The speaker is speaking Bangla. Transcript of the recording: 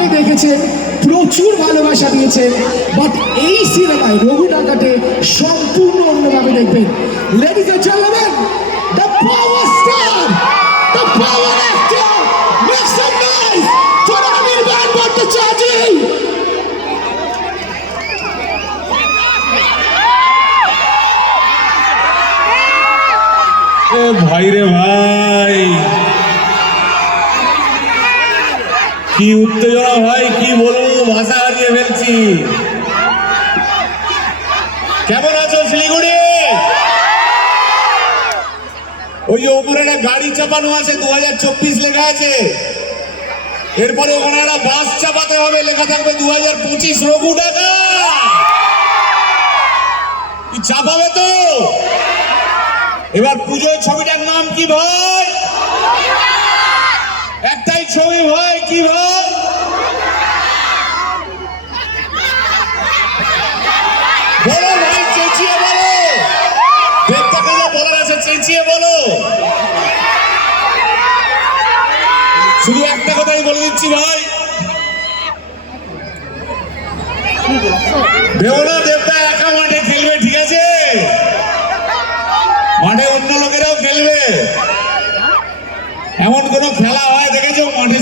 ভাবে দেখেছেন, প্রচুর ভালোবাসা দিয়েছেন, বাট এই সিনেমায় রঘু ডাকাতে সম্পূর্ণ অন্যভাবে দেখবেন। Ladies and gentleman, the power star, the power actor, make some noise for Anirban Bhattacharya. ভাই রে ভাই, কি উত্তেজনা ভাই, কি বলবো, ভাষা হারিয়ে ফেলছি। কেমন আছো শিলিগুড়ি? ওই যে ওপরে একটা গাড়ি চাপানো আছে, 2024 লেখা আছে, এরপরে ওখানে একটা বাস চাপাতে হবে, লেখা থাকবে 2025 রঘু ডাকাত। কি চাপাবে তো? এবার পুজোয় ছবিটার নাম কি ভাই? একটাই ছবি ভাই, কি ভাই? বলো ভাই, চেঁচিয়ে বলো, দেখতে কোনো বলার আছে, চেঁচিয়ে বলো। শুধু একটা কথাই বলে দিচ্ছি ভাই, দেওনা দেবদা একা মাঠে খেলবে, ঠিক আছে? মাঠে অন্য লোকেরাও খেলবে। এমন কোন খেলা হয় দেখেছো মাঠে